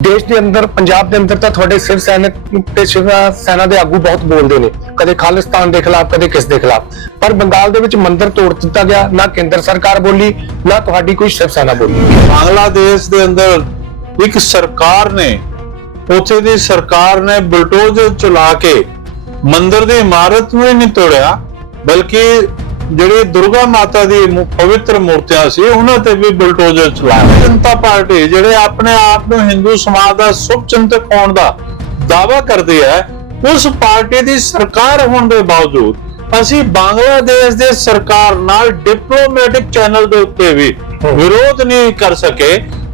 ਦੇਸ਼ ਦੇ ਅੰਦਰ, ਪੰਜਾਬ ਦੇ ਅੰਦਰ ਤਾਂ ਤੁਹਾਡੇ ਸਿਵ ਸੈਨਿਕ ਤੇ ਸ਼ਿਵ ਸੈਨਾ ਦੇ ਆਗੂ ਬਹੁਤ ਬੋਲਦੇ ਨੇ। ਕਦੇ ਖਾਲਿਸਤਾਨ ਦੇ ਖਿਲਾਫ, ਕਦੇ ਕਿਸ ਦੇ ਖਿਲਾਫ। ਪਰ ਬੰਗਾਲ ਦੇ ਵਿੱਚ ਮੰਦਿਰ ਤੋੜ ਦਿੱਤਾ ਗਿਆ, ਨਾ ਕੇਂਦਰ ਸਰਕਾਰ ਬੋਲੀ, ਨਾ ਤੁਹਾਡੀ ਕੋਈ ਸ਼ਿਵ ਸੈਨਾ ਬੋਲੀ। ਬੰਗਲਾਦੇਸ਼ ਦੇ ਅੰਦਰ ਇੱਕ ਸਰਕਾਰ ਨੇ, ਉੱਥੇ ਦੀ ਸਰਕਾਰ ਨੇ ਬੁਲਡੋਜ਼ਰ ਚਲਾ ਕੇ ਮੰਦਰ ਦੀ ਇਮਾਰਤ ਨੂੰ ਹੀ ਨਹੀਂ ਤੋੜਿਆ, ਬਲਕਿ ਜਿਹੜੀ ਦੁਰਗਾ ਮਾਤਾ ਦੀ ਪਵਿੱਤਰ ਮੂਰਤੀਆਂ ਸੀ, ਉਹਨਾਂ ਤੇ ਵੀ ਬੁਲਡੋਜ਼ਰ ਚਲਾਇਆ। ਜਨਤਾ ਪਾਰਟੀ ਜਿਹੜੇ ਆਪਣੇ ਆਪ ਨੂੰ ਹਿੰਦੂ ਸਮਾਜ ਦਾ ਸ਼ੁਭਚਿੰਤਕ ਹੋਣ ਦਾ ਦਾਵਾ ਕਰਦੀ ਹੈ, ਉਸ ਪਾਰਟੀ ਦੀ ਸਰਕਾਰ ਹੋਣ ਦੇ ਬਾਵਜੂਦ ਅਸੀਂ ਬੰਗਲਾਦੇਸ਼ ਦੇ ਸਰਕਾਰ ਨਾਲ ਡਿਪਲੋਮੈਟਿਕ ਚੈਨਲ ਦੇ ਉੱਤੇ ਵੀ ਵਿਰੋਧ ਨਹੀਂ ਕਰ ਸਕੇ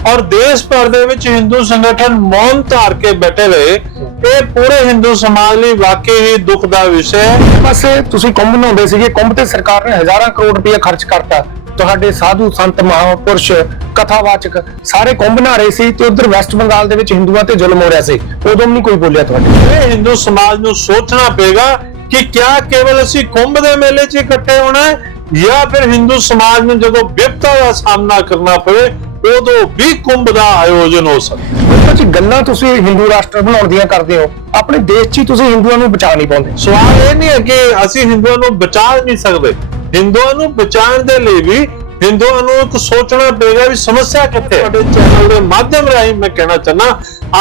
ਔਰ ਦੇਸ਼ ਭਰ ਦੇ ਵਿੱਚ ਹਿੰਦੂ ਸੰਗਠਨ ਮੌਨ ਧਾਰ ਕੇ ਬੈਠੇ ਰਹੇ ਇਹ ਪੂਰੇ ਹਿੰਦੂ ਸਮਾਜ ਲਈ ਵਾਕਈ ਹੀ ਦੁੱਖ ਦਾ ਵਿਸ਼ਾ ਹੈ। ਪਾਸੇ ਤੁਸੀਂ ਕੁੰਭ ਬਣਾਉਂਦੇ ਸੀਗੇ ਕੁੰਭ ਤੇ ਸਰਕਾਰ ਨੇ ਹਜ਼ਾਰਾਂ ਕਰੋੜ ਰੁਪਏ ਖਰਚ ਕਰਤਾ। ਤੁਹਾਡੇ ਸਾਧੂ ਸੰਤ ਮਹਾਪੁਰਸ਼ ਕਥਾਵਾਚਕ ਸਾਰੇ ਕੁੰਭ ਬਣਾ ਰਹੇ ਸੀ ਤੇ ਉਧਰ ਵੈਸਟ ਬੰਗਾਲ ਦੇ ਵਿੱਚ ਹਿੰਦੂਆਂ ਤੇ ਜ਼ੁਲਮ ਹੋ ਰਿਹਾ ਸੀ। ਉਦੋਂ ਨਹੀਂ ਕੋਈ ਬੋਲਿਆ ਤੁਹਾਡੇ ਇਹ ਹਿੰਦੂ ਸਮਾਜ ਨੂੰ ਸੋਚਣਾ ਪਏਗਾ ਕਿ ਕਿਆ ਕੇਵਲ ਅਸੀਂ ਕੁੰਭ ਦੇ ਮੇਲੇ 'ਚ ਇਕੱਠੇ ਹੋਣਾ ਹੈ ਜਾਂ ਫਿਰ ਹਿੰਦੂ ਸਮਾਜ ਨੂੰ ਜਦੋਂ ਵਿਪਤਾ ਦਾ ਸਾਹਮਣਾ ਕਰਨਾ ਪਵੇ ਉਦੋਂ ਵੀ ਕੁੰਭ ਦਾ ਆਯੋਜਨ ਹੋ ਸਕਦਾ ਦੇਖੋ ਗੱਲਾਂ ਤੁਸੀਂ ਹਿੰਦੂ ਰਾਸ਼ਟਰ ਬਣਾਉਣ ਦੀਆਂ ਕਰਦੇ ਹੋ। ਆਪਣੇ ਦੇਸ਼ 'ਚ ਹੀ ਤੁਸੀਂ ਹਿੰਦੂਆਂ ਨੂੰ ਬਚਾ ਨਹੀਂ ਪਾਉਂਦੇ। ਸਵਾਲ ਇਹ ਨਹੀਂ ਹੈ ਕਿ ਅਸੀਂ ਹਿੰਦੂਆਂ ਨੂੰ ਬਚਾ ਨਹੀਂ ਸਕਦੇ। ਹਿੰਦੂਆਂ ਨੂੰ ਬਚਾਉਣ ਦੇ ਲਈ ਵੀ ਹਿੰਦੂਆਂ ਨੂੰ ਇੱਕ ਸੋਚਣਾ ਪਏਗਾ ਵੀ ਸਮੱਸਿਆ ਕਿੱਥੇ ਤੁਹਾਡੇ ਚੈਨਲ ਦੇ ਮਾਧਿਅਮ ਰਾਹੀਂ ਮੈਂ ਕਹਿਣਾ ਚਾਹਨਾ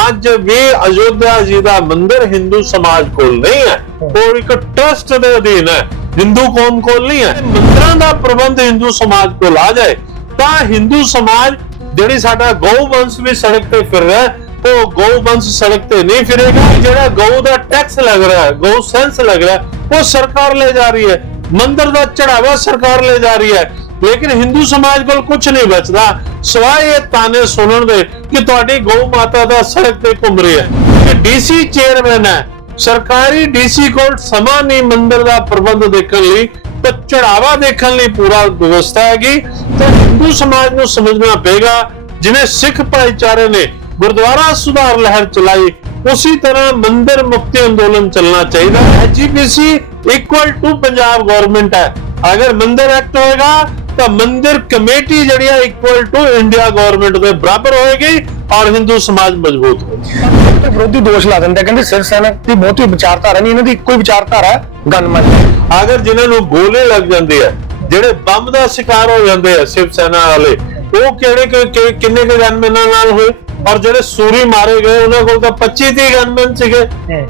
ਅੱਜ ਵੀ ਅਯੋਧਿਆ ਜੀ ਦਾ ਮੰਦਿਰ ਹਿੰਦੂ ਸਮਾਜ ਕੋਲ ਨਹੀਂ ਹੈ। ਉਹ ਇੱਕ ਟਰਸਟ ਦੇ ਅਧੀਨ ਹੈ। ਹਿੰਦੂ ਕੌਮ ਕੋਲ ਨਹੀਂ ਹੈ। ਮੰਦਿਰਾਂ ਦਾ ਪ੍ਰਬੰਧ ਹਿੰਦੂ ਸਮਾਜ ਕੋਲ ਆ ਜਾਏ, ਤਾਂ ਹਿੰਦੂ ਸਮਾਜ ਜਿਹੜੀ ਸਾਡਾ ਗਊ ਵੰਸ਼ ਵੀ ਸੜਕ ਤੇ ਫਿਰ ਰਿਹਾ ਉਹ ਗਊ ਬੰਸ ਸੜਕ ਤੇ ਨਹੀਂ ਫਿਰੇਗਾ ਜਿਹੜਾ ਗਊ ਦਾ ਟੈਕਸ ਲੱਗ ਰਿਹਾ ਹੈ ਗਊ ਸੈਂਸ ਲੱਗ ਰਿਹਾ ਹੈ, ਉਹ ਸਰਕਾਰ ਲੈ ਜਾ ਰਹੀ ਹੈ। ਮੰਦਿਰ ਦਾ ਚੜਾਵਾ ਸਰਕਾਰ ਲੈ ਜਾ ਰਹੀ ਹੈ। ਲੇਕਿਨ ਹਿੰਦੂ ਸਮਾਜ ਕੋਲ ਕੁਝ ਨਹੀਂ ਬਚਦਾ। ਸਵਾਏ ਇਹ ਤਾਨੇ ਸੁਣਨ ਦੇ ਕਿ ਤੁਹਾਡੀ ਗਊ ਮਾਤਾ ਦਾ ਸੜਕ ਤੇ ਘੁੰਮ ਰਹੀ ਹੈ। ਇਹ ਡੀਸੀ ਚੇਅਰਮੈਨ ਹੈ। ਸਰਕਾਰੀ ਡੀਸੀ ਕੋਲ ਸਮਾਂ ਨਹੀਂ ਮੰਦਿਰ ਦਾ ਪ੍ਰਬੰਧ ਦੇਖਣ ਲਈ ਤੇ ਚੜਾਵਾ ਦੇਖਣ ਲਈ ਪੂਰਾ ਵਿਵਸਥਾ ਹੈਗੀ। ਤੇ ਹਿੰਦੂ ਸਮਾਜ ਨੂੰ ਸਮਝਣਾ ਪਏਗਾ ਜਿਵੇਂ ਸਿੱਖ ਭਾਈਚਾਰੇ ਨੇ ਗੁਰਦੁਆਰਾ ਸੁਧਾਰ ਲਹਿਰ ਚਲਾਈ ਉਸੇ ਤਰ੍ਹਾਂ ਮੰਦਿਰ ਮੁਕਤੀ ਅੰਦੋਲਨ ਚੱਲਣਾ ਚਾਹੀਦਾ SGPC equal to Punjab government ਹੈ। ਅਗਰ ਮੰਦਿਰ ਐਕਟ ਹੋਏਗਾ ਤਾਂ ਮੰਦਿਰ ਕਮੇਟੀ ਜਿਹੜੀ ਹੈ ਇਕੁਅਲ ਟੂ ਇੰਡੀਆ ਗਵਰਨਮੈਂਟ ਦੇ ਬਰਾਬਰ ਹੋਏਗੀ ਔਰ ਹਿੰਦੂ ਸਮਾਜ ਮਜ਼ਬੂਤ ਹੋਏਗਾ। ਤੇ ਵਿਰੋਧੀ ਦੋਸ਼ ਲਾ ਦਿੰਦੇ ਕਹਿੰਦੇ ਸਿਵ ਸੈਨਾ ਦੀ ਬਹੁਤੀ ਵਿਚਾਰਧਾਰਾ ਨਹੀਂ ਇਹਨਾਂ ਦੀ ਇੱਕੋ ਹੀ ਵਿਚਾਰਧਾਰਾ ਹੈ ਗਨਮਨ ਅਗਰ ਜਿਨ੍ਹਾਂ ਨੂੰ ਗੋਲੇ ਲੱਗ ਜਾਂਦੇ ਆ ਜਿਹੜੇ ਬੰਬ ਦਾ ਸ਼ਿਕਾਰ ਹੋ ਜਾਂਦੇ ਆ ਸ਼ਿਵ ਸੈਨਾ ਵਾਲੇ ਉਹ ਕਿਹੜੇ ਕਿੰਨੇ ਕੁ ਗਨਮੈਨਾਂ ਨਾਲ ਹੋਏ? ਔਰ ਜਿਹੜੇ ਸੂਰੀ ਮਾਰੇ ਗਏ ਉਹਨਾਂ ਕੋਲ ਤਾਂ 25 30 ਗਨਮੈਨ ਸੀਗੇ।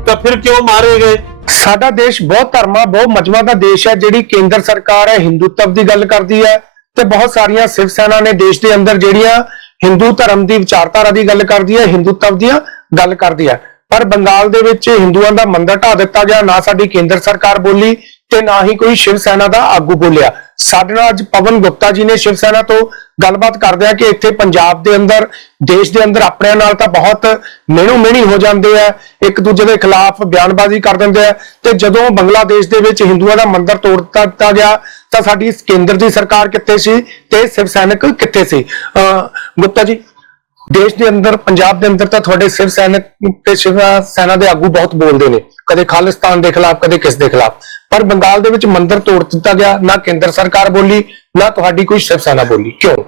ਤਾਂ ਫਿਰ ਕਿਉਂ ਮਾਰੇ ਗਏ? ਸਾਡਾ ਦੇਸ਼ ਬਹੁਤ ਧਰਮਾਂ ਬਹੁਤ ਮਜਮਾਂ ਦਾ ਦੇਸ਼ ਹੈ ਜਿਹੜੀ ਕੇਂਦਰ ਸਰਕਾਰ ਹੈ ਹਿੰਦੂਤਵ ਦੀ ਗੱਲ ਕਰਦੀ ਹੈ ਤੇ ਬਹੁਤ ਸਾਰੀਆਂ ਸਿਵ ਸੈਨਾ ਨੇ ਦੇਸ਼ ਦੇ ਅੰਦਰ ਜਿਹੜੀਆਂ ਹਿੰਦੂ ਧਰਮ ਦੀ ਵਿਚਾਰਧਾਰਾ ਦੀ ਗੱਲ ਕਰਦੀ ਹੈ ਹਿੰਦੂਤਵ ਦੀਆਂ ਗੱਲ ਕਰਦੀ ਹੈ। ਪਰ ਬੰਗਾਲ ਦੇ ਵਿੱਚ ਹਿੰਦੂਆਂ ਦਾ ਮੰਦਰ ਢਾ ਦਿੱਤਾ ਗਿਆ ਨਾ ਸਾਡੀ ਕੇਂਦਰ ਸਰਕਾਰ ਬੋਲੀ ਤੇ ਨਾ ਹੀ ਕੋਈ ਸ਼ਿਵ ਸੈਨਾ ਦਾ ਆਗੂ ਬੋਲਿਆ। ਸਾਡੇ ਨਾਲ ਅੱਜ ਪਵਨ ਗੁਪਤਾ ਜੀ ਨੇ ਸ਼ਿਵ ਸੈਨਾ ਤੋਂ ਗੱਲਬਾਤ ਕਰਦੇ ਆ ਕਿ ਇੱਥੇ ਪੰਜਾਬ ਦੇ ਅੰਦਰ, ਦੇਸ਼ ਦੇ ਅੰਦਰ ਆਪਣਿਆਂ ਨਾਲ ਤਾਂ ਬਹੁਤ ਮਿਹਣੋ ਮਿਹਣੀ ਹੋ ਜਾਂਦੇ ਆ, ਇੱਕ ਦੂਜੇ ਦੇ ਖਿਲਾਫ ਬਿਆਨਬਾਜ਼ੀ ਕਰ ਦਿੰਦੇ ਆ ਤੇ ਜਦੋਂ ਬੰਗਲਾਦੇਸ਼ ਦੇ ਵਿੱਚ ਹਿੰਦੂਆਂ ਦਾ ਮੰਦਰ ਤੋੜ ਦਿੱਤਾ ਦਿੱਤਾ ਗਿਆ, ਤਾਂ ਸਾਡੀ ਕੇਂਦਰ ਦੀ ਸਰਕਾਰ ਕਿੱਥੇ ਸੀ ਤੇ ਸਿਵ ਸੈਨਿਕ ਕਿੱਥੇ ਸੀ? ਅਹ ਗੁਪਤਾ ਜੀ, ਦੇਸ਼ ਦੇ ਅੰਦਰ, ਪੰਜਾਬ ਦੇ ਅੰਦਰ ਤਾਂ ਤੁਹਾਡੇ ਸਿਵ ਸੈਨਿਕ ਤੇ ਸ਼ਿਵ ਸੈਨਾ ਦੇ ਆਗੂ ਬਹੁਤ ਬੋਲਦੇ ਨੇ। ਕਦੇ ਖਾਲਿਸਤਾਨ ਦੇ ਖਿਲਾਫ, ਕਦੇ ਕਿਸ ਦੇ ਖਿਲਾਫ। ਪਰ ਬੰਗਾਲ ਦੇ ਵਿੱਚ ਮੰਦਰ ਤੋੜ ਦਿੱਤਾ ਗਿਆ ਨਾ ਕੇਂਦਰ ਸਰਕਾਰ ਬੋਲੀ ਨਾ ਤੁਹਾਡੀ ਕੋਈ ਸ਼ਿਵ ਸੈਨਾ ਬੋਲੀ। ਕਿਉਂ?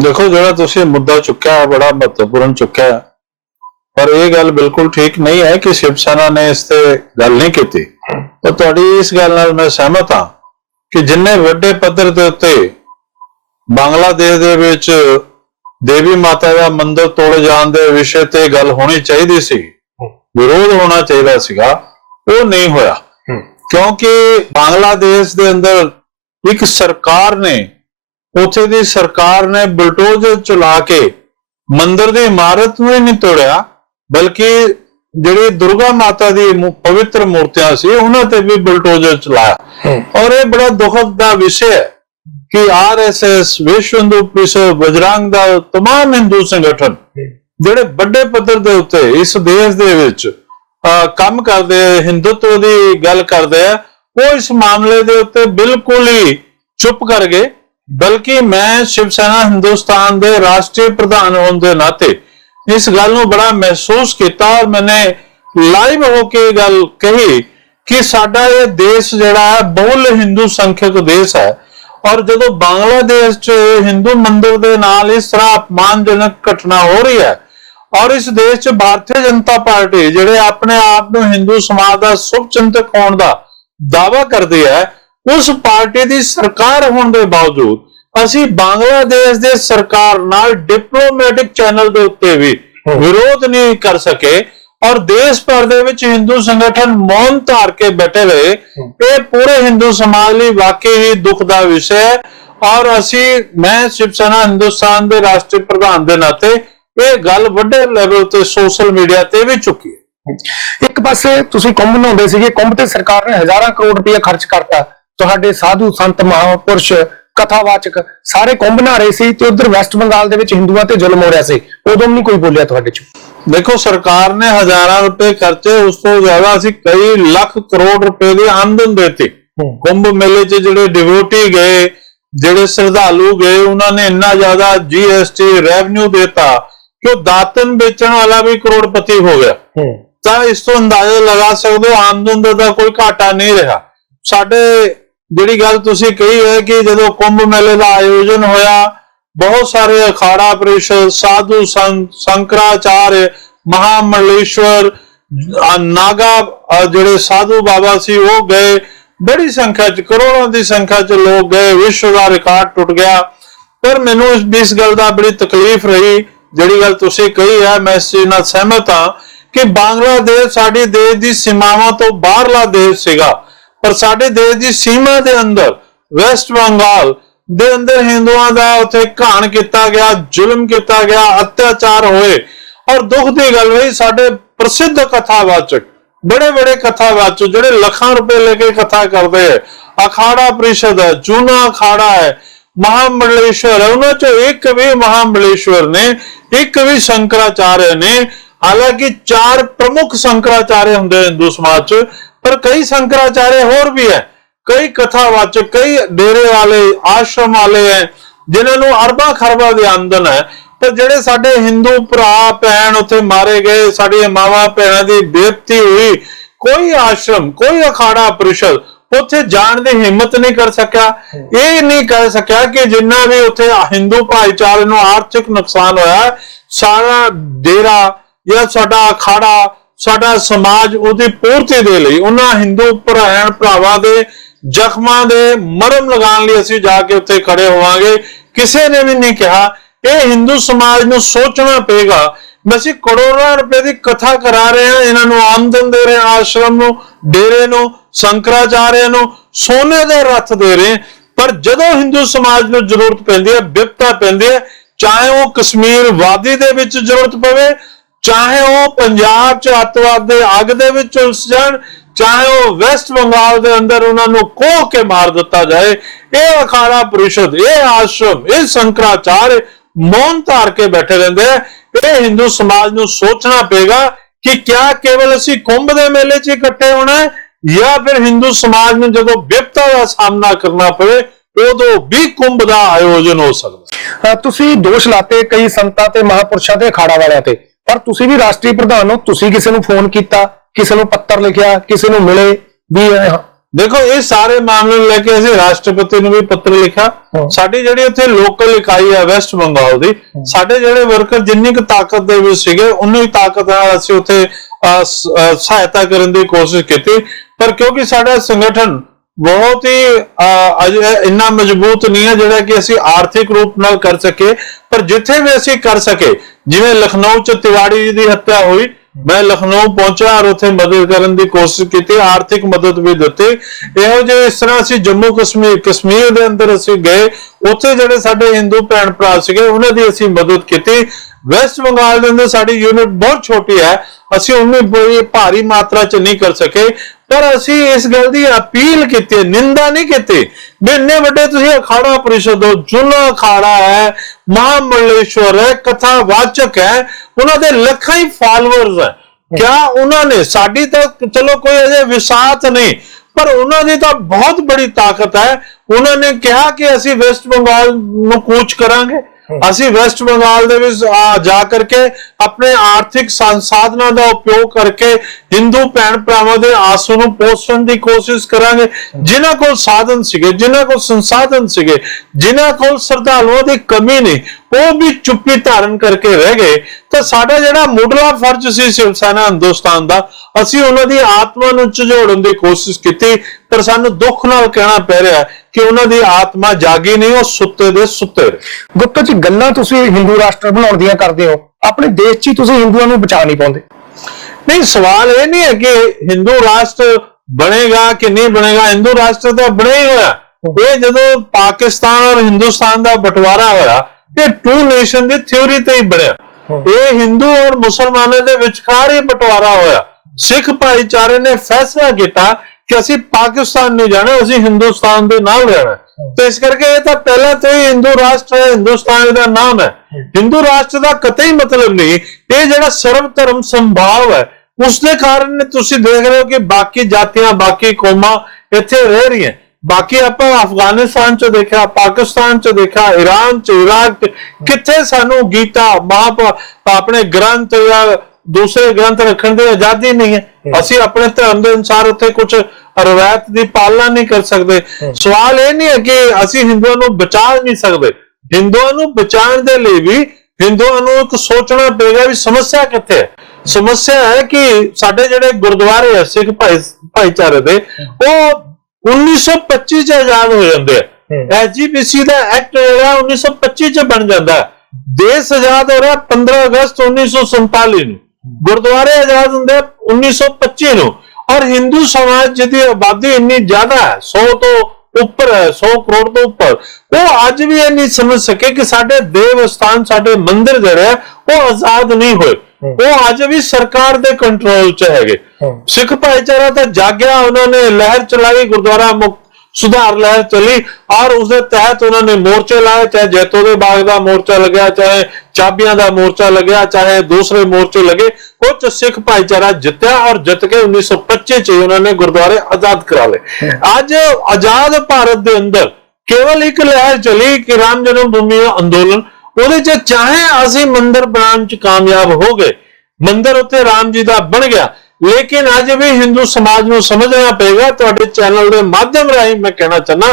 ਦੇਖੋ ਜਿਹੜਾ ਤੁਸੀਂ ਮੁੱਦਾ ਚੁੱਕਿਆ ਬੜਾ ਮਹੱਤਵਪੂਰਨ ਚੁੱਕਿਆ ਪਰ ਇਹ ਗੱਲ ਬਿਲਕੁਲ ਠੀਕ ਨਹੀਂ ਹੈ ਕਿ ਸ਼ਿਵ ਸੈਨਾ ਨੇ ਇਸ ਤੇ ਗੱਲ ਨਹੀਂ ਕੀਤੀ। ਤਾਂ ਤੁਹਾਡੀ ਇਸ ਗੱਲ ਨਾਲ ਮੈਂ ਸਹਿਮਤ ਹਾਂ ਕਿ ਜਿੰਨੇ ਵੱਡੇ ਪੱਧਰ ਦੇ ਉੱਤੇ ਬੰਗਲਾਦੇਸ਼ ਦੇ ਵਿੱਚ ਦੇਵੀ ਮਾਤਾ ਦਾ ਮੰਦਿਰ ਤੋੜ ਜਾਣ ਦੇ ਵਿਸ਼ੇ ਤੇ ਗੱਲ ਹੋਣੀ ਚਾਹੀਦੀ ਸੀ ਵਿਰੋਧ ਹੋਣਾ ਚਾਹੀਦਾ ਸੀਗਾ ਉਹ ਨਹੀਂ ਹੋਇਆ। ਕਿਉਂਕਿ ਬੰਗਲਾਦੇਸ਼ ਦੇ ਅੰਦਰ ਇੱਕ ਸਰਕਾਰ ਨੇ ਉੱਥੇ ਦੀ ਸਰਕਾਰ ਨੇ ਬੁਲਡੋਜ਼ਰ ਚਲਾ ਕੇ ਮੰਦਿਰ ਦੀ ਇਮਾਰਤ ਨੂੰ ਹੀ ਨਹੀਂ ਤੋੜਿਆ ਬਲਕਿ ਜਿਹੜੀ ਦੁਰਗਾ ਮਾਤਾ ਦੀ ਮੁ- ਪਵਿੱਤਰ ਮੂਰਤੀਆਂ ਸੀ ਉਹਨਾਂ ਤੇ ਵੀ ਬੁਲਡੋਜ਼ਰ ਚਲਾਇਆ ਔਰ ਇਹ ਬੜਾ ਦੁਖਦ ਦਾ ਵਿਸ਼ਾ ਹੈ ਕਿ ਆਰਐਸਐਸ ਵਿਸ਼ਵ ਹਿੰਦੂ ਪ੍ਰੀਸ਼ਦ ਬਜਰੰਗ ਦਾ तमाम ਹਿੰਦੂ ਸੰਗਠਨ ਜਿਹੜੇ ਵੱਡੇ ਪੱਧਰ ਦੇ ਉੱਤੇ ਇਸ ਦੇਸ਼ ਦੇ ਵਿੱਚ ਅਹ, ਕੰਮ ਕਰਦੇ, ਹਿੰਦੂਤਵ ਦੀ ਗੱਲ ਕਰਦੇ ਆ, ਉਹ ਇਸ ਮਾਮਲੇ ਦੇ ਉੱਤੇ ਬਿਲਕੁਲ ਹੀ ਚੁੱਪ ਕਰ ਗਏ, ਬਲਕਿ ਮੈਂ ਸ਼ਿਵ ਸੈਨਾ ਹਿੰਦੁਸਤਾਨ ਦੇ ਰਾਸ਼ਟਰੀ ਪ੍ਰਧਾਨ ਹੋਣ ਦੇ ਨਾਤੇ ਇਸ ਗੱਲ ਨੂੰ ਬੜਾ ਮਹਿਸੂਸ ਕੀਤਾ ਔਰ ਮੈਨੇ ਲਾਈਵ ਹੋ ਕੇ ਇਹ ਗੱਲ ਕਹੀ ਕਿ ਸਾਡਾ ਇਹ ਦੇਸ਼ ਜਿਹੜਾ ਹੈ, ਬਹੁਲ ਹਿੰਦੂ ਸੰਖਿਅਕ ਦੇਸ਼ ਹੈ ਔਰ ਜਦੋਂ ਬੰਗਲਾਦੇਸ਼ 'ਚ ਹਿੰਦੂ ਮੰਦਿਰ ਦੇ ਨਾਲ ਇਸ ਤਰ੍ਹਾਂ ਅਪਮਾਨਜਨਕ ਘਟਨਾ ਹੋ ਰਹੀ ਹੈ ਔਰ ਇਸ ਦੇਸ਼ 'ਚ ਭਾਰਤੀ ਜਨਤਾ ਪਾਰਟੀ ਜਿਹੜੇ ਆਪਣੇ ਆਪ ਨੂੰ ਹਿੰਦੂ ਸਮਾਜ ਦਾ ਸ਼ੁਭਚਿੰਤਕ ਹੋਣ ਦਾ ਦਾਵਾ ਕਰਦੀ ਹੈ ਉਸ ਪਾਰਟੀ ਦੀ ਸਰਕਾਰ ਹੋਣ ਦੇ ਬਾਵਜੂਦ ਅਸੀਂ ਬੰਗਲਾਦੇਸ਼ ਦੇ ਸਰਕਾਰ ਨਾਲ ਡਿਪਲੋਮੈਟਿਕ ਚੈਨਲ ਦੇ ਉੱਤੇ ਵੀ ਵਿਰੋਧ ਨਹੀਂ ਕਰ ਸਕੇ ਔਰ ਦੇਸ਼ ਭਰ ਦੇ ਵਿੱਚ ਹਿੰਦੂ ਸੰਗਠਨ ਮੌਨ ਧਾਰ ਕੇ ਬੈਠੇ ਰਹੇ ਇਹ ਪੂਰੇ ਹਿੰਦੂ ਸਮਾਜ ਲਈ ਵਾਕਈ ਹੀ ਦੁੱਖ ਦਾ ਵਿਸ਼ਾ ਹੈ। ਔਰ ਅਸੀਂ ਮੈਂ ਸ਼ਿਵ ਸੈਨਾ ਹਿੰਦੁਸਤਾਨ ਦੇ ਰਾਸ਼ਟਰੀ ਪ੍ਰਧਾਨ ਦੇ ਨਾਤੇ ਇਹ ਗੱਲ ਵੱਡੇ ਲੈਵਲ ਤੇ ਸੋਸ਼ਲ ਮੀਡੀਆ ਤੇ ਵੀ ਚੁੱਕੀ ਹੈ। ਇੱਕ ਪਾਸੇ ਤੁਸੀਂ ਕੁੰਭ ਬਣਾਉਂਦੇ ਸੀਗੇ ਕੁੰਭ ਤੇ ਸਰਕਾਰ ਨੇ ਹਜ਼ਾਰਾਂ ਕਰੋੜ ਰੁਪਏ ਖਰਚ ਕਰਤਾ। ਤੁਹਾਡੇ ਸਾਧੂ ਸੰਤ ਮਹਾਪੁਰਸ਼ ਕਥਾਵਾਚਕ ਸਾਰੇ ਕੁੰਭ ਬਣਾ ਰਹੇ ਸੀ ਤੇ ਉਧਰ ਵੈਸਟ ਬੰਗਾਲ ਦੇ ਵਿੱਚ ਹਿੰਦੂਆਂ ਤੇ ਜ਼ੁਲਮ ਹੋ ਰਿਹਾ ਸੀ। ਉਦੋਂ ਨਹੀਂ ਕੋਈ ਬੋਲਿਆ ਤੁਹਾਡੇ ਚ। ਦੇਖੋ ਸਰਕਾਰ ਨੇ ਹਜ਼ਾਰਾਂ ਰੁਪਏ ਖਰਚੇ ਉਸ ਤੋਂ ਜ਼ਿਆਦਾ ਅਸੀਂ ਕਈ ਲੱਖ ਕਰੋੜ ਰੁਪਏ ਦੀ ਆਮਦਨ ਦਿੱਤੀ। ਕੁੰਭ ਮੇਲੇ 'ਚ ਜਿਹੜੇ ਡਿਵੋਟੀ ਗਏ ਜਿਹੜੇ ਸ਼ਰਧਾਲੂ ਗਏ ਉਹਨਾਂ ਨੇ ਇੰਨਾ ਜ਼ਿਆਦਾ ਜੀਐਸਟੀ ਰੈਵਨਿਊ ਦਿੱਤਾ। ਕਿ ਉਹ ਦਾਤਨ ਵੇਚਣ ਵਾਲਾ ਵੀ ਕਰੋੜਪਤੀ ਹੋ ਗਿਆ। ਤਾਂ ਇਸ ਤੋਂ ਅੰਦਾਜ਼ਾ ਲਗਾ ਸਕਦੇ ਹੋ ਆਮਦਨ ਦਾ ਕੋਈ ਘਾਟਾ ਨਹੀਂ ਰਿਹਾ। ਸਾਡੇ ਜਿਹੜੀ ਗੱਲ ਤੁਸੀਂ ਕਹੀ ਹੈ ਕਿ ਜਦੋਂ ਕੁੰਭ ਮੇਲੇ ਦਾ ਆਯੋਜਨ ਹੋਇਆ ਬਹੁਤ ਸਾਰੇ ਅਖਾੜਾ ਪ੍ਰੀਸ਼ਦ ਸਾਧੂ ਸੰਤ ਸ਼ੰਕਰਾਚਾर्य ਮਹਾਮੰਡਲੇਸ਼ਵਰ ਅ, ਨਾਗਾ ਜਿਹੜੇ ਸਾਧੂ ਬਾਬਾ ਸੀ ਉਹ ਗਏ। ਬੜੀ ਸੰਖਿਆ ਚ ਕਰੋੜਾਂ ਦੀ ਸੰਖਿਆ ਚ ਲੋਕ ਗਏ ਵਿਸ਼ਵ ਦਾ ਰਿਕਾਰਡ ਟੁੱਟ ਗਿਆ। ਪਰ ਮੈਨੂੰ ਇਸ ਗੱਲ ਦਾ ਬੜੀ ਤਕਲੀਫ ਰਹੀ। ਜਿਹੜੀ ਗੱਲ ਤੁਸੀਂ ਕਹੀ ਹੈ, ਮੈਂ ਇਸ ਚੀਜ਼ ਨਾਲ ਸਹਿਮਤ ਹਾਂ ਕਿ ਬੰਗਲਾਦੇਸ਼ ਸਾਡੇ ਦੇਸ਼ ਦੀ ਸੀਮਾਵਾਂ ਤੋਂ ਬਾਹਰਲਾ ਦੇਸ਼ ਸੀਗਾ। ਪਰ ਸਾਡੇ ਦੇਸ਼ ਦੀ ਸੀਮਾ ਦੇ ਅੰਦਰ ਵੈਸਟ ਬੰਗਾਲ ਦੇ ਅੰਦਰ ਹਿੰਦੂਆਂ ਦਾ ਉੱਥੇ ਘਾਣ ਕੀਤਾ ਗਿਆ, ਜ਼ੁਲਮ ਕੀਤਾ ਗਿਆ, ਅਤਿਆਚਾਰ ਹੋਏ। ਔਰ ਦੁੱਖ ਦੀ ਗੱਲ ਰਹੀ, ਸਾਡੇ ਪ੍ਰਸਿੱਧ ਕਥਾਵਾਚਕ ਬੜੇ ਬੜੇ ਕਥਾਵਾਚਕ ਜਿਹੜੇ ਲੱਖਾਂ ਰੁਪਏ ਲੈ ਕੇ ਕਥਾ ਕਰਦੇ ਹੈ। ਅਖਾੜਾ ਪ੍ਰੀਸ਼ਦ ਹੈ, ਜੂਨਾ ਅਖਾੜਾ ਹੈ, ਮਹਾਮੰਡਲੇਸ਼ਵਰ ਹੈ। ਉਹਨਾਂ ਚੋਂ ਇੱਕ ਵੀ ਮਹਾਮੰਡਲੇਸ਼ਵਰ ਨੇ ਇੱਕ ਵੀ ਸ਼ੰਕਰਾਚਾਰਿਆ ਨੇ, ਹਾਲਾਂਕਿ ਚਾਰ ਪ੍ਰਮੁੱਖ ਸ਼ੰਕਰਾਚਾਰਿਆ ਹੁੰਦੇ ਹਿੰਦੂ ਸਮਾਜ 'ਚ, ਪਰ ਕਈ ਸ਼ੰਕਰਾਚਾਰਿਆ ਹੋਰ ਵੀ ਹੈ। ਕਈ ਕਥਾਵਾਚਕ, ਕਈ ਡੇਰੇ ਵਾਲੇ, ਆਸ਼ਰਮ ਵਾਲੇ ਹੈ, ਜਿਨ੍ਹਾਂ ਨੂੰ ਅਰਬਾਂ ਖਰਬਾਂ ਦੀ ਆਮਦਨ ਹੈ। ਪਰ ਜਿਹੜੇ ਸਾਡੇ ਹਿੰਦੂ ਭਰਾ, ਭੈਣ ਉੱਥੇ ਮਾਰੇ ਗਏ, ਸਾਡੀਆਂ ਮਾਵਾਂ, ਭੈਣਾਂ ਦੀ ਬੇਇੱਜ਼ਤੀ ਹੋਈ, ਕੋਈ ਆਸ਼ਰਮ, ਕੋਈ ਅਖਾੜਾ, ਪ੍ਰੀਸ਼ਦ ਉੱਥੇ ਜਾਣ ਦੀ ਹਿੰਮਤ ਨਹੀਂ ਕਰ ਸਕਿਆ। ਇਹ ਨਹੀਂ ਕਰ ਸਕਿਆ ਕਿ ਜਿੰਨਾ ਵੀ ਉੱਥੇ ਹਿੰਦੂ ਭਾਈਚਾਰੇ ਨੂੰ ਆਰਥਿਕ ਨੁਕਸਾਨ ਹੋਇਆ ਸਾਰਾ ਡੇਰਾ ਜਾਂ ਸਾਡਾ ਅਖਾੜਾ ਸਾਡਾ ਸਮਾਜ ਉਹਦੀ ਪੂਰਤੀ ਦੇ ਲਈ ਉਹਨਾਂ ਹਿੰਦੂ ਭੈਣ ਭਰਾਵਾਂ ਦੇ ਜ਼ਖਮਾਂ ਦੇ ਮਰਮ ਲਗਾਉਣ ਲਈ ਅਸੀਂ ਜਾ ਕੇ ਉੱਥੇ ਖੜੇ ਹੋਵਾਂਗੇ। ਕਿਸੇ ਨੇ ਵੀ ਨਹੀਂ ਕਿਹਾ ਇਹ ਹਿੰਦੂ ਸਮਾਜ ਨੂੰ ਸੋਚਣਾ ਪਏਗਾ। ਵੀ ਅਸੀਂ ਕਰੋੜਾਂ ਰੁਪਏ ਦੀ ਕਥਾ ਕਰਾ ਰਹੇ ਹਾਂ ਇਹਨਾਂ ਨੂੰ ਆਮਦਨ ਦੇ ਰਹੇ ਹਾਂ ਆਸ਼ਰਮ ਨੂੰ ਡੇਰੇ ਨੂੰ ਸ਼ੰਕਰਾਚਾਰਿਆ ਨੂੰ, ਸੋਨੇ ਦੇ ਰੱਥ ਦੇ ਰਹੇ ਪਰ ਜਦੋਂ ਹਿੰਦੂ ਸਮਾਜ ਨੂੰ ਜ਼ਰੂਰਤ ਪੈਂਦੀ ਹੈ ਵਿਪਤਾ ਪੈਂਦੀ ਹੈ, ਚਾਹੇ ਉਹ ਕਸ਼ਮੀਰ ਵਾਦੀ ਦੇ ਵਿੱਚ ਜ਼ਰੂਰਤ ਪਵੇ, ਚਾਹੇ ਉਹ ਪੰਜਾਬ ਚ ਅੱਤਵਾਦ ਦੇ ਅੱਗ ਦੇ ਵਿੱਚ ਉਲਝ ਜਾਣ, ਚਾਹੇ ਉਹ ਵੈਸਟ ਬੰਗਾਲ ਦੇ ਅੰਦਰ ਉਹਨਾਂ ਨੂੰ ਕੋਹ ਕੇ ਮਾਰ ਦਿੱਤਾ ਜਾਏ, ਇਹ ਅਖਾੜਾ ਪ੍ਰੀਸ਼ਦ, ਇਹ ਆਸ਼ਰਮ, ਇਹ ਸ਼ੰਕਰਾਚਾਰ ਮੌਨ ਧਾਰ ਕੇ ਬੈਠੇ ਰਹਿੰਦੇ ਆ। ਇਹ ਹਿੰਦੂ ਸਮਾਜ ਨੂੰ ਸੋਚਣਾ ਪਏਗਾ ਕਿ ਕਿਆ ਕੇਵਲ ਅਸੀਂ ਕੁੰਭ ਦੇ ਮੇਲੇ 'ਚ ਇਕੱਠੇ ਹੋਣਾ ਹੈ ਜਾਂ ਫਿਰ ਹਿੰਦੂ ਸਮਾਜ ਨੂੰ ਜਦੋਂ ਵਿਪਤਾ ਦਾ ਸਾਹਮਣਾ ਕਰਨਾ ਪਵੇ ਉਦੋਂ ਵੀ ਕੁੰਭ ਦਾ ਆਯੋਜਨ ਹੋ ਸਕਦਾ ਤੁਸੀਂ ਦੋਸ਼ ਲਾਤੇ ਕਈ ਸੰਤਾਂ ਤੇ ਮਹਾਪੁਰਸ਼ਾਂ ਤੇ ਅਖਾੜਾ ਵਾਲਿਆਂ ਤੇ। ਪਰ ਤੁਸੀਂ ਵੀ ਰਾਸ਼ਟਰੀ ਪ੍ਰਧਾਨ ਹੋ ਤੁਸੀਂ ਕਿਸੇ ਨੂੰ ਫੋਨ ਕੀਤਾ ਕਿਸੇ ਨੂੰ ਪੱਤਰ ਲਿਖਿਆ ਕਿਸੇ ਨੂੰ ਮਿਲੇ ਵੀ ਦੇਖੋ ਇਹ ਸਾਰੇ ਮਾਮਲੇ ਨੂੰ ਲੈ ਕੇ ਅਸੀਂ ਰਾਸ਼ਟਰਪਤੀ ਨੂੰ ਵੀ ਪੱਤਰ ਲਿਖਿਆ। ਸਾਡੀ ਜਿਹੜੀ ਉੱਥੇ ਲੋਕਲ ਇਕਾਈ ਹੈ ਵੈਸਟ ਬੰਗਾਲ ਦੀ ਸਾਡੇ ਜਿਹੜੇ ਵਰਕਰ ਜਿੰਨੀ ਕੁ ਤਾਕਤ ਦੇ ਵਿੱਚ ਸੀਗੇ ਉਨੀ ਹੀ ਤਾਕਤ ਨਾਲ ਅਸੀਂ ਉੱਥੇ ਸਹਾਇਤਾ ਕਰਨ ਦੀ ਕੋਸ਼ਿਸ਼ ਕੀਤੀ। ਪਰ ਕਿਉਂਕਿ ਸਾਡਾ ਸੰਗਠਨ ਬਹੁਤ ਹੀ ਇੰਨਾ ਮਜ਼ਬੂਤ ਨਹੀਂ ਹੈ ਜਿਹੜਾ ਕਿ ਅਸੀਂ ਆਰਥਿਕ ਰੂਪ ਨਾਲ ਕਰ ਸਕੇ ਪਰ ਜਿੱਥੇ ਵੀ ਅਸੀਂ ਕਰ ਸਕੇ ਜਿਵੇਂ ਲਖਨਊ ਚ ਤਿਵਾੜੀ ਜੀ ਦੀ ਹੱਤਿਆ ਹੋਈ, ਮੈਂ ਲਖਨਊ ਪਹੁੰਚਿਆ ਔਰ ਉੱਥੇ ਮਦਦ ਕਰਨ ਦੀ ਕੋਸ਼ਿਸ਼ ਕੀਤੀ, ਆਰਥਿਕ ਮਦਦ ਵੀ ਦਿੱਤੀ। ਇਹੋ ਜਿਹੇ ਇਸ ਤਰ੍ਹਾਂ ਅਸੀਂ ਜੰਮੂ ਕਸ਼ਮੀਰ ਕਸ਼ਮੀਰ ਦੇ ਅੰਦਰ ਅਸੀਂ ਗਏ, ਉੱਥੇ ਜਿਹੜੇ ਸਾਡੇ ਹਿੰਦੂ ਭੈਣ ਭਰਾ ਸੀਗੇ, ਉਹਨਾਂ ਦੀ ਅਸੀਂ ਮਦਦ ਕੀਤੀ। ਵੈਸਟ ਬੰਗਾਲ ਦੇ ਅੰਦਰ ਸਾਡੀ ਯੂਨਿਟ ਬਹੁਤ ਛੋਟੀ ਹੈ, ਅਸੀਂ ਉਹਨੂੰ ਬੜੀ ਭਾਰੀ ਮਾਤਰਾ ਚ ਨਹੀਂ ਕਰ ਸਕੇ। ਪਰ ਅਸੀਂ ਇਸ ਗੱਲ ਦੀ ਅਪੀਲ ਕੀਤੀ, ਨਿੰਦਾ ਨਹੀਂ ਕੀਤੀ ਵੀ ਵੱਡੇ ਤੁਸੀਂ ਅਖਾੜਾ ਪ੍ਰੀਸ਼ਦ ਹੋ ਜੁਨਾ ਅਖਾੜਾ ਹੈ ਮਹਾਮੰਡਲੇਸ਼ਵਰ ਹੈ, ਕਥਾਵਾਚਕ ਹੈ, ਉਹਨਾਂ ਦੇ ਲੱਖਾਂ ਹੀ ਫਾਲੋਅਰਸ ਹੈ। ਕਿਆ ਉਹਨਾਂ ਨੇ? ਸਾਡੀ ਤਾਂ ਚਲੋ ਕੋਈ ਅਜੇ ਵਿਸਾਤ ਨਹੀਂ, ਪਰ ਉਹਨਾਂ ਦੀ ਤਾਂ ਬਹੁਤ ਬੜੀ ਤਾਕਤ ਹੈ। ਉਹਨਾਂ ਨੇ ਕਿਹਾ ਕਿ ਅਸੀਂ ਵੈਸਟ ਬੰਗਾਲ ਨੂੰ ਕੂਚ ਕਰਾਂਗੇ। ਅਸੀਂ ਵੈਸਟ ਬੰਗਾਲ ਦੇ ਵਿੱਚ ਜਾ ਕਰਕੇ ਆਪਣੇ ਆਰਥਿਕ ਸੰਸਾਧਨਾਂ ਦਾ ਉਪਯੋਗ ਕਰਕੇ ਹਿੰਦੂ ਭੈਣ ਭਰਾਵਾਂ ਦੇ ਆਸੂ ਨੂੰ ਪੋਸ਼ਣ ਦੀ ਕੋਸ਼ਿਸ਼ ਕਰਾਂਗੇ। ਜਿਨ੍ਹਾਂ ਕੋਲ ਸਾਧਨ ਸੀਗੇ, ਜਿਨ੍ਹਾਂ ਕੋਲ ਸੰਸਾਧਨ ਸੀਗੇ, ਜਿਨ੍ਹਾਂ ਕੋਲ ਸ਼ਰਧਾਲੂਆਂ ਦੀ ਕਮੀ ਨਹੀਂ, ਉਹ ਵੀ ਚੁੱਪੀ ਧਾਰਨ ਕਰਕੇ ਰਹਿ ਗਏ। ਸਾਡਾ ਜਿਹੜਾ ਮੁੱਢਲਾ ਫਰਜ਼ ਸੀ ਸ਼ਿਵ ਸੈਨਾ ਹਿੰਦੁਸਤਾਨ ਦਾ ਅਸੀਂ ਉਹਨਾਂ ਦੀ ਆਤਮਾ ਨੂੰ ਝਿਜੋੜਨ ਦੀ ਕੋਸ਼ਿਸ਼ ਕੀਤੀ ਪਰ ਸਾਨੂੰ ਦੁੱਖ ਨਾਲ ਕਹਿਣਾ ਪੈ ਰਿਹਾ ਕਿ ਉਹਨਾਂ ਦੀ ਆਤਮਾ ਜਾਗੀ ਨਹੀਂ ਉਹ ਸੁੱਤੇ ਦੇ ਸੁੱਤੇ ਗੁਪਤਾ ਜੀ ਗੱਲਾਂ ਤੁਸੀਂ ਹਿੰਦੂ ਰਾਸ਼ਟਰ ਬਣਾਉਣ ਦੀਆਂ ਕਰਦੇ ਹੋ। ਆਪਣੇ ਦੇਸ਼ 'ਚ ਹੀ ਤੁਸੀਂ ਹਿੰਦੂਆਂ ਨੂੰ ਬਚਾ ਨਹੀਂ ਪਾਉਂਦੇ। ਨਹੀਂ ਸਵਾਲ ਇਹ ਨਹੀਂ ਹੈ ਕਿ ਹਿੰਦੂ ਰਾਸ਼ਟਰ ਬਣੇਗਾ ਕਿ ਨਹੀਂ ਬਣੇਗਾ। ਹਿੰਦੂ ਰਾਸ਼ਟਰ ਤਾਂ ਬਣਿਆ ਹੀ ਹੋਇਆ। ਇਹ ਜਦੋਂ ਪਾਕਿਸਤਾਨ ਔਰ ਹਿੰਦੁਸਤਾਨ ਦਾ ਬਟਵਾਰਾ ਹੋਇਆ ਇਹ ਟੂ ਨੇਸ਼ਨ ਦੀ ਥਿਉਰੀ ਤੇ ਹੀ ਬਣਿਆ। ਇਹ ਹਿੰਦੂ ਔਰ ਮੁਸਲਮਾਨਾਂ ਦੇ ਵਿਚਕਾਰ ਹੀ ਬਟਵਾਰਾ ਹੋਇਆ। ਸਿੱਖ ਭਾਈਚਾਰੇ ਨੇ ਫੈਸਲਾ ਕੀਤਾ ਕਿ ਅਸੀਂ ਪਾਕਿਸਤਾਨ ਨਹੀਂ ਜਾਣਾ ਅਸੀਂ ਹਿੰਦੁਸਤਾਨ ਦੇ ਨਾਲ ਰਹਿਣਾ। ਤੇ ਇਸ ਕਰਕੇ ਇਹ ਤਾਂ ਪਹਿਲਾਂ ਤੋਂ ਹੀ ਹਿੰਦੂ ਰਾਸ਼ਟਰ ਹੈ ਹਿੰਦੁਸਤਾਨ ਦਾ ਨਾਮ ਹੈ। ਹਿੰਦੂ ਰਾਸ਼ਟਰ ਦਾ ਕਤਈ ਮਤਲਬ ਨਹੀਂ ਇਹ ਜਿਹੜਾ ਸਰਵ ਧਰਮ ਸੰਭਾਵ ਹੈ ਉਸ ਦੇ ਕਾਰਨ ਤੁਸੀਂ ਦੇਖ ਰਹੇ ਹੋ ਕਿ ਬਾਕੀ ਜਾਤੀਆਂ ਬਾਕੀ ਕੌਮਾਂ ਇੱਥੇ ਰਹਿ ਰਹੀਆਂ। ਬਾਕੀ ਆਪਾਂ ਅਫਗਾਨਿਸਤਾਨ ਚ ਦੇਖਿਆ ਪਾਕਿਸਤਾਨ ਚ ਦੇਖਿਆ ਈਰਾਨ ਚ ਇਰਾਕ ਕਿੱਥੇ ਸਾਨੂੰ ਗੀਤਾ ਮਾਪ ਆਪਣੇ ਗ੍ਰੰਥ ਜਾਂ ਦੂਸਰੇ ਗ੍ਰੰਥ ਰੱਖਣ ਦੀ ਆਜ਼ਾਦੀ ਨਹੀਂ ਹੈ। ਅਸੀਂ ਆਪਣੇ ਧਰਮ ਦੇ ਅਨੁਸਾਰ ਉੱਥੇ ਕੁਝ ਰਵਾਇਤ ਦੀ ਪਾਲਣਾ ਨਹੀਂ ਕਰ ਸਕਦੇ। ਸਵਾਲ ਇਹ ਨਹੀਂ ਹੈ ਕਿ ਅਸੀਂ ਹਿੰਦੂਆਂ ਨੂੰ ਬਚਾ ਨਹੀਂ ਸਕਦੇ। ਹਿੰਦੂਆਂ ਨੂੰ ਬਚਾਉਣ ਦੇ ਲਈ ਵੀ ਹਿੰਦੂਆਂ ਨੂੰ ਇੱਕ ਸੋਚਣਾ ਪਏਗਾ ਵੀ ਸਮੱਸਿਆ ਕਿੱਥੇ ਹੈ। ਸਮੱਸਿਆ ਹੈ ਕਿ ਸਾਡੇ ਜਿਹੜੇ ਗੁਰਦੁਆਰੇ ਆ ਸਿੱਖ ਭਾਈ ਭਾਈਚਾਰੇ ਦੇ ਉਹ 1925 ਚ ਆਜ਼ਾਦ ਹੋ ਜਾਂਦੇ ਐਸਜੀਪੀਸੀ ਦਾ ਐਕਟ ਜਿਹੜਾ 1925 ਚ ਬਣ ਜਾਂਦਾ। ਦੇਸ਼ ਆਜ਼ਾਦ ਹੋ ਰਿਹਾ 15 ਅਗਸਤ 1947 ਨੂੰ। ਗੁਰਦੁਆਰੇ ਆਜ਼ਾਦ ਹੁੰਦੇ ਆ 1925 ਨੂੰ। ਔਰ ਹਿੰਦੂ ਸਮਾਜ ਜਿਹਦੀ ਆਬਾਦੀ ਇੰਨੀ ਜ਼ਿਆਦਾ ਹੈ 100 ਤੋਂ ਉੱਪਰ ਹੈ 100 ਕਰੋੜ ਤੋਂ ਉੱਪਰ। ਉਹ ਅੱਜ ਵੀ ਇਹ ਨਹੀਂ ਸਮਝ ਸਕੇ ਕਿ ਸਾਡੇ ਦੇਵ ਸਥਾਨ ਸਾਡੇ ਮੰਦਿਰ ਜਿਹੜੇ ਉਹ ਆਜ਼ਾਦ ਨਹੀਂ ਹੋਏ। ਉਹ ਅੱਜ ਵੀ ਸਰਕਾਰ ਦੇ ਕੰਟਰੋਲ 'ਚ ਹੈਗੇ। ਸਿੱਖ ਭਾਈਚਾਰਾ ਤਾਂ ਜਾਗਿਆ ਉਹਨਾਂ ਨੇ ਲਹਿਰ ਚਲਾਈ ਗੁਰਦੁਆਰਾ ਸੁਧਾਰ ਲਹਿਰ ਚਲੀ ਔਰ ਉਸ ਦੇ ਤਹਿਤ ਉਹਨਾਂ ਨੇ ਮੋਰਚੇ ਲਾਏ ਚਾਹੇ ਜੈਤੋ ਦੇ ਬਾਗ ਦਾ ਮੋਰਚਾ ਲੱਗਿਆ ਚਾਹੇ ਚਾਬੀਆਂ ਦਾ ਮੋਰਚਾ ਲੱਗਿਆ ਚਾਹੇ ਦੂਸਰੇ ਮੋਰਚੇ ਲੱਗੇ 'ਚ ਸਿੱਖ ਭਾਈਚਾਰਾ ਜਿੱਤਿਆ ਔਰ ਜਿੱਤ ਕੇ 1925 ਚ ਉਹਨਾਂ ਨੇ ਗੁਰਦੁਆਰੇ ਆਜ਼ਾਦ ਕਰਾ ਲਏ। ਅੱਜ ਆਜ਼ਾਦ ਭਾਰਤ ਦੇ ਅੰਦਰ ਕੇਵਲ ਇੱਕ ਲਹਿਰ ਚਲੀ ਕਿ ਰਾਮ ਜਨਮ ਭੂਮੀ ਅੰਦੋਲਨ ਉਹਦੇ 'ਚ ਚਾਹੇ ਅਸੀਂ ਮੰਦਿਰ ਬਣਾਉਣ 'ਚ ਕਾਮਯਾਬ ਹੋ ਗਏ ਮੰਦਿਰ ਉੱਤੇ ਰਾਮ ਜੀ ਦਾ ਬਣ ਗਿਆ ਲੇਕਿਨ ਅੱਜ ਵੀ ਹਿੰਦੂ ਸਮਾਜ ਨੂੰ ਸਮਝਣਾ ਪਏਗਾ ਤੁਹਾਡੇ ਚੈਨਲ ਦੇ ਮਾਧਿਅਮ ਰਾਹੀਂ ਮੈਂ ਕਹਿਣਾ ਚਾਹਨਾ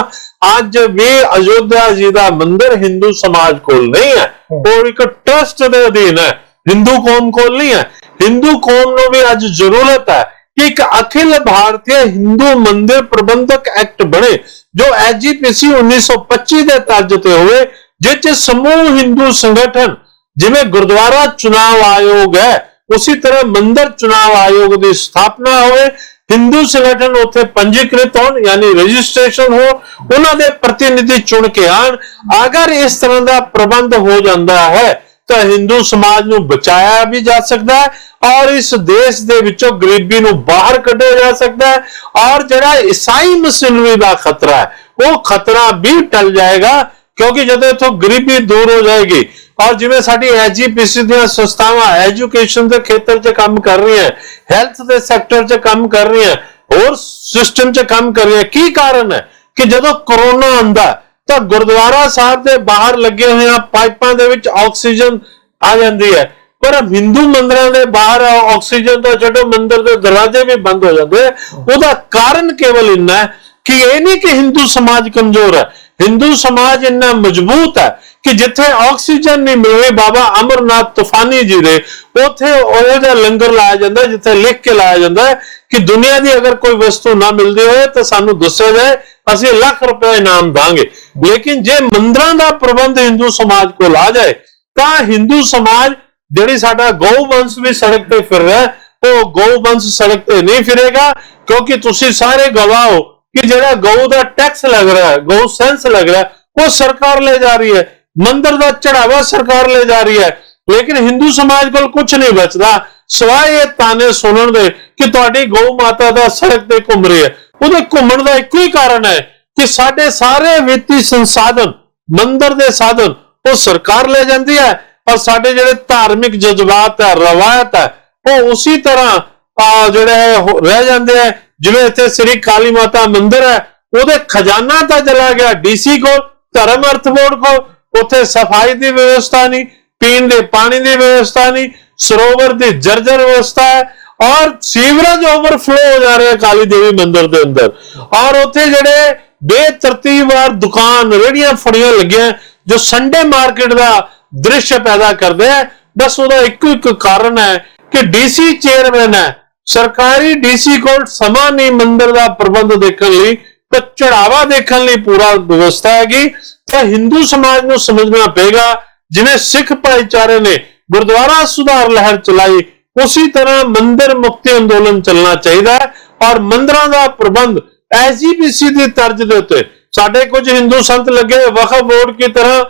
ਅੱਜ ਵੀ ਅਯੋਧਿਆ ਜੀ ਦਾ ਮੰਦਿਰ ਹਿੰਦੂ ਸਮਾਜ ਕੋਲ ਨਹੀਂ ਹੈ ਉਹ ਇੱਕ ਟਰਸਟ ਦੇ ਅਧੀਨ ਹੈ ਹਿੰਦੂ ਕੌਮ ਕੋਲ ਨਹੀਂ ਹੈ। ਹਿੰਦੂ ਕੌਮ ਨੂੰ ਵੀ ਅੱਜ ਜ਼ਰੂਰਤ ਹੈ ਕਿ ਇੱਕ ਅਖਿਲ ਭਾਰਤੀ ਹਿੰਦੂ ਮੰਦਿਰ ਪ੍ਰਬੰਧਕ ਐਕਟ ਬਣੇ ਜੋ ਐਜੀਪੀਸੀ 1925 ਦੇ ਤਰਜ ਤੇ ਹੋਵੇ ਜਿਸ 'ਚ ਸਮੂਹ ਹਿੰਦੂ ਸੰਗਠਨ, ਜਿਵੇਂ ਗੁਰਦੁਆਰਾ ਚੁਣਾਵ ਆਯੋਗ ਹੈ, ਉਸੇ ਤਰ੍ਹਾਂ ਮੰਦਰ ਚੁਣਾਵ ਆਯੋਗ ਦੀ ਸਥਾਪਨਾ ਹੋਵੇ, ਹਿੰਦੂ ਸੰਗਠਨ ਉੱਥੇ ਪੰਜੀਕ੍ਰਿਤ ਹੋਣ, ਯਾਨੀ ਰਜਿਸਟ੍ਰੇਸ਼ਨ ਹੋ ਉਹਨਾਂ ਦੇ ਪ੍ਰਤੀਨਿਧੀ ਚੁਣ ਕੇ ਆਣ। ਅਗਰ ਇਸ ਤਰ੍ਹਾਂ ਦਾ ਪ੍ਰਬੰਧ ਹੋ ਜਾਂਦਾ ਹੈ, ਤਾਂ ਹਿੰਦੂ ਸਮਾਜ ਨੂੰ ਬਚਾਇਆ ਵੀ ਜਾ ਸਕਦਾ ਹੈ ਔਰ ਇਸ ਦੇਸ਼ ਦੇ ਵਿੱਚੋਂ ਗਰੀਬੀ ਨੂੰ ਬਾਹਰ ਕੱਢਿਆ ਜਾ ਸਕਦਾ ਹੈ ਔਰ ਜਿਹੜਾ ਈਸਾਈ ਮਸਲਵੀ ਦਾ ਖਤਰਾ ਹੈ, ਉਹ ਖਤਰਾ ਵੀ ਟਲ ਜਾਏਗਾ ਕਿਉਂਕਿ ਜਦੋਂ ਇਥੋਂ ਗਰੀਬੀ ਦੂਰ ਹੋ ਜਾਏਗੀ, ਔਰ ਜਿਵੇਂ ਸਾਡੀ ਐਜੀਪੀਸੀ ਦੀਆਂ ਸੰਸਥਾਵਾਂ ਐਜੂਕੇਸ਼ਨ ਦੇ ਖੇਤਰ 'ਚ ਕੰਮ ਕਰ ਰਹੀਆਂ, ਹੈਲਥ ਦੇ ਸੈਕਟਰ 'ਚ ਕੰਮ ਕਰ ਰਹੀਆਂ, ਹੋਰ ਸਿਸਟਮ 'ਚ ਕੰਮ ਕਰ ਰਹੀਆਂ, ਕੀ ਕਾਰਨ ਹੈ ਕਿ ਜਦੋਂ ਕਰੋਨਾ ਆਂਦਾ, ਤਾਂ ਗੁਰਦੁਆਰਾ ਸਾਹਿਬ ਦੇ ਬਾਹਰ ਲੱਗੇ ਹੋਈਆਂ ਪਾਈਪਾਂ ਦੇ ਵਿੱਚ ਆਕਸੀਜਨ ਆ ਜਾਂਦੀ ਹੈ, ਪਰ ਹਿੰਦੂ ਮੰਦਿਰਾਂ ਦੇ ਬਾਹਰ ਆਕਸੀਜਨ ਤੋਂ ਛੱਡੋ, ਮੰਦਰ ਦੇ ਦਰਵਾਜ਼ੇ ਵੀ ਬੰਦ ਹੋ ਜਾਂਦੇ ਉਹਦਾ ਕਾਰਨ ਕੇਵਲ ਇੰਨਾ ਹੈ ਕਿ ਇਹ ਨਹੀਂ ਕਿ ਹਿੰਦੂ ਸਮਾਜ ਕਮਜ਼ੋਰ ਹੈ ਹਿੰਦੂ ਸਮਾਜ ਇੰਨਾ ਮਜ਼ਬੂਤ ਹੈ ਕਿ ਜਿੱਥੇ ਆਕਸੀਜਨ ਨਹੀਂ ਮਿਲ ਬਾਬਾ ਅਮਰਨਾਥ ਤੂਫਾਨੀ ਜੀ ਦੇ, ਉੱਥੇ ਉਹ ਜਿਹਾ ਲੰਗਰ ਲਾਇਆ ਜਾਂਦਾ ਜਿੱਥੇ ਲਿਖ ਕੇ ਲਾਇਆ ਜਾਂਦਾ ਕਿ ਦੁਨੀਆ ਦੀ ਅਗਰ ਕੋਈ ਵਸਤੂ ਨਾ ਮਿਲਦੀ ਹੋਏ ਤਾਂ ਸਾਨੂੰ ਦੱਸਿਆ ਜਾਏ, ਅਸੀਂ ਲੱਖ ਰੁਪਏ ਇਨਾਮ ਦਾਂਗੇ। ਲੇਕਿਨ ਜੇ ਮੰਦਰਾਂ ਦਾ ਪ੍ਰਬੰਧ ਹਿੰਦੂ ਸਮਾਜ ਕੋਲ ਆ ਜਾਏ, ਤਾਂ ਹਿੰਦੂ ਸਮਾਜ ਜਿਹੜੀ ਸਾਡਾ ਗਊ ਵੰਸ਼ ਵੀ ਸੜਕ ਤੇ ਫਿਰ ਰਿਹਾ, ਉਹ ਗਊ ਵੰਸ਼ ਸੜਕ ਤੇ ਨਹੀਂ ਫਿਰੇਗਾ, ਕਿਉਂਕਿ ਤੁਸੀਂ ਸਾਰੇ ਗਵਾਹ ਹੋ। ਕਿ ਜਿਹੜਾ ਗਊ ਦਾ ਟੈਕਸ ਲੱਗ ਰਿਹਾ ਹੈ, ਗਊ ਸੈਂਸ ਲੱਗ ਰਿਹਾ ਉਹ ਸਰਕਾਰ ਲੈ ਜਾ ਰਹੀ ਹੈ। ਮੰਦਰ ਦਾ ਚੜਾਵਾ ਸਰਕਾਰ ਲੈ ਜਾ ਰਹੀ ਹੈ। ਲੇਕਿਨ ਹਿੰਦੂ ਸਮਾਜ ਕੋਲ ਕੁਝ ਨਹੀਂ ਬਚਦਾ। ਸਵਾਏ ਇਹ ਤਾਨੇ ਸੁਣਨ ਦੇ ਕਿ ਤੁਹਾਡੀ ਗਊ ਮਾਤਾ ਦਾ ਸੜਕ ਤੇ ਘੁੰਮ ਰਹੀ ਹੈ। ਉਹਦੇ ਘੁੰਮਣ ਦਾ ਇੱਕੋ ਹੀ ਕਾਰਨ ਹੈ ਕਿ ਸਾਡੇ ਸਾਰੇ ਵਿੱਤੀ ਸੰਸਾਧਨ, ਮੰਦਰ ਦੇ ਸਾਧਨ, ਉਹ ਸਰਕਾਰ ਲੈ ਜਾਂਦੀ ਹੈ ਪਰ ਸਾਡੇ ਜਿਹੜੇ ਧਾਰਮਿਕ ਜਜ਼ਬਾਤ ਹੈ, ਰਵਾਇਤ ਹੈ, ਉਹ ਉਸੇ ਤਰ੍ਹਾਂ ਆ ਜਿਹੜੇ ਹੈ ਰਹਿ ਜਾਂਦੇ ਹੈ। ਜਿਵੇਂ ਇੱਥੇ ਸ੍ਰੀ ਕਾਲੀ ਮਾਤਾ ਮੰਦਿਰ ਹੈ, ਉਹਦੇ ਖਜ਼ਾਨਾ ਤਾਂ ਚਲਾ ਗਿਆ ਡੀਸੀ ਕੋਲ, ਧਰਮ ਅਰਥ ਬੋਰਡ ਕੋਲ, ਉੱਥੇ ਸਫ਼ਾਈ ਦੀ ਵਿਵਸਥਾ ਨਹੀਂ, ਪੀਣ ਦੇ ਪਾਣੀ ਦੀ ਵਿਵਸਥਾ ਨਹੀਂ, ਸਰੋਵਰ ਦੀ ਜਰਜਰ ਵਿਵਸਥਾ ਹੈ, ਔਰ ਸੀਵਰੇਜ ਓਵਰਫਲੋ ਹੋ ਜਾ ਰਿਹਾ ਕਾਲੀ ਦੇਵੀ ਮੰਦਿਰ ਦੇ ਅੰਦਰ। ਔਰ ਉੱਥੇ ਜਿਹੜੇ ਬੇਤਰਤੀਬਵਾਰ ਦੁਕਾਨ ਰੇੜੀਆਂ ਫੜੀਆਂ ਲੱਗੀਆਂ, ਜੋ ਸੰਡੇ ਮਾਰਕੀਟ ਦਾ ਦ੍ਰਿਸ਼ ਪੈਦਾ ਕਰਦੇ ਹੈ ਬਸ ਉਹਦਾ ਇੱਕੋ ਇੱਕ ਕਾਰਨ ਹੈ ਕਿ ਡੀਸੀ ਚੇਅਰਮੈਨ ਹੈ ਸਰਕਾਰੀ ਡੀਸੀ ਕੋਲ ਸਮਾਂ ਨਹੀਂ ਮੰਦਰ ਦਾ ਪ੍ਰਬੰਧ ਦੇਖਣ ਲਈ ਤੇ ਚੜਾਵਾ ਦੇਖਣ ਲਈ ਪੂਰਾ ਵਿਵਸਥਾ ਹੈਗੀ। ਤਾਂ ਹਿੰਦੂ ਸਮਾਜ ਨੂੰ ਸਮਝਣਾ ਪਏਗਾ, ਜਿਵੇਂ ਸਿੱਖ ਭਾਈਚਾਰੇ ਨੇ ਗੁਰਦੁਆਰਾ ਸੁਧਾਰ ਲਹਿਰ ਚਲਾਈ, ਉਸੇ ਤਰ੍ਹਾਂ ਮੰਦਰ ਮੁਕਤੀ ਅੰਦੋਲਨ ਚੱਲਣਾ ਚਾਹੀਦਾ ਹੈ ਔਰ ਮੰਦਿਰਾਂ ਦਾ ਪ੍ਰਬੰਧ ਐਸਜੀਪੀਸੀ ਦੀ ਤਰਜ਼ ਦੇ ਉੱਤੇ। ਸਾਡੇ ਕੁਝ ਹਿੰਦੂ ਸੰਤ ਲੱਗੇ ਵਕਫ ਬੋਰਡ ਕੀ ਤਰ੍ਹਾਂ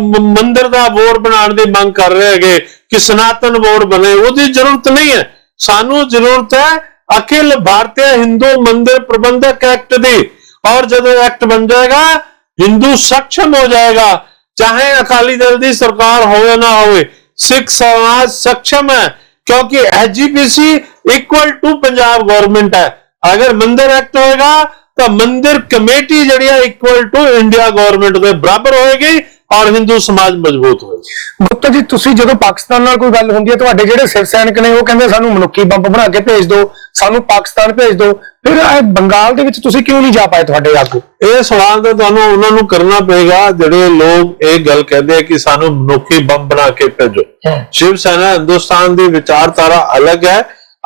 ਮੰਦਰ ਦਾ ਬੋਰਡ ਬਣਾਉਣ ਦੀ ਮੰਗ ਕਰ ਰਹੇ ਹੈਗੇ ਕਿ ਸਨਾਤਨ ਬੋਰਡ ਬਣੇ, ਉਹਦੀ ਜ਼ਰੂਰਤ ਨਹੀਂ ਹੈ। ਸਾਨੂੰ ਜ਼ਰੂਰਤ ਹੈ ਅਖਿਲ ਭਾਰਤੀ ਹਿੰਦੂ ਮੰਦਿਰ ਪ੍ਰਬੰਧਕ ਐਕਟ ਦੀ ਔਰ ਜਦੋਂ ਐਕਟ ਬਣ ਜਾਏਗਾ ਹਿੰਦੂ ਸક્ષਮ ਹੋ ਜਾਏਗਾ ਚਾਹੇ ਅਕਾਲੀ ਦਲ ਦੀ ਸਰਕਾਰ ਹੋਵੇ ਨਾ ਹੋਵੇ ਸਿੱਖ ਸਮਾਜ ਸक्षम है क्योंकि SGPC equal to Punjab government है अगर मंदिर एक्ट होएगा तो मंदिर कमेटी जड़ी इक्वल टू इंडिया गवर्नमेंट के बराबर होएगी ਔਰ ਹਿੰਦੂ ਸਮਾਜ ਮਜ਼ਬੂਤ ਹੋਏਗਾ ਗੁਪਤਾ ਜੀ ਤੁਸੀਂ ਜਦੋਂ ਪਾਕਿਸਤਾਨ ਨਾਲ ਕੋਈ ਗੱਲ ਹੁੰਦੀ ਹੈ ਤੁਹਾਡੇ ਜਿਹੜੇ ਸਿਰ ਸੈਨਿਕ ਨੇ ਉਹ ਕਹਿੰਦੇ ਸਾਨੂੰ ਮਨੁੱਖੀ ਬੰਬ ਬਣਾ ਕੇ ਭੇਜ ਦਿਓ ਸਾਨੂੰ ਪਾਕਿਸਤਾਨ ਭੇਜ ਦਿਓ। ਫਿਰ ਇਹ ਬੰਗਾਲ ਦੇ ਵਿੱਚ ਤੁਸੀਂ ਕਿਉਂ ਨਹੀਂ ਜਾ ਪਾਏ ਤੁਹਾਡੇ ਆਗੂ? ਇਹ ਸਵਾਲ ਤਾਂ ਤੁਹਾਨੂੰ ਉਹਨਾਂ ਨੂੰ ਕਰਨਾ ਪਏਗਾ ਜਿਹੜੇ ਲੋਕ ਇਹ ਗੱਲ ਕਹਿੰਦੇ ਆ ਕਿ ਸਾਨੂੰ ਮਨੁੱਖੀ ਬੰਬ ਬਣਾ ਕੇ ਭੇਜੋ। ਸ਼ਿਵ ਸੈਨਾ ਹਿੰਦੁਸਤਾਨ ਦੀ ਵਿਚਾਰਧਾਰਾ ਅਲੱਗ ਹੈ।